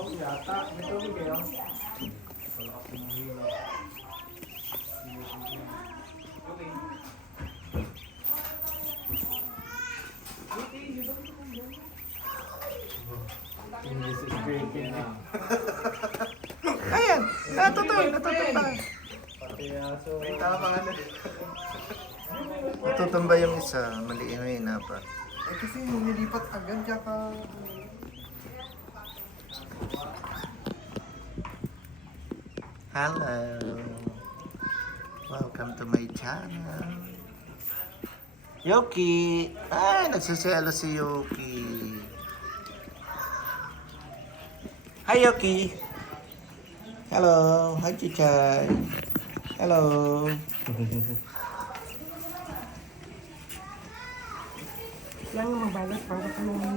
Ayan, natutuloy pa. May tama na. Natutumba yung isa, maliin na yun dapat. Eh kasi nilipat agad, tsaka... Hello. Welcome to my channel. Yoki! Ay, nagsiselo si Yoki. Hi, Yoki! Hello! Hi, Chichay! Hello! Lang magbalot para tulungan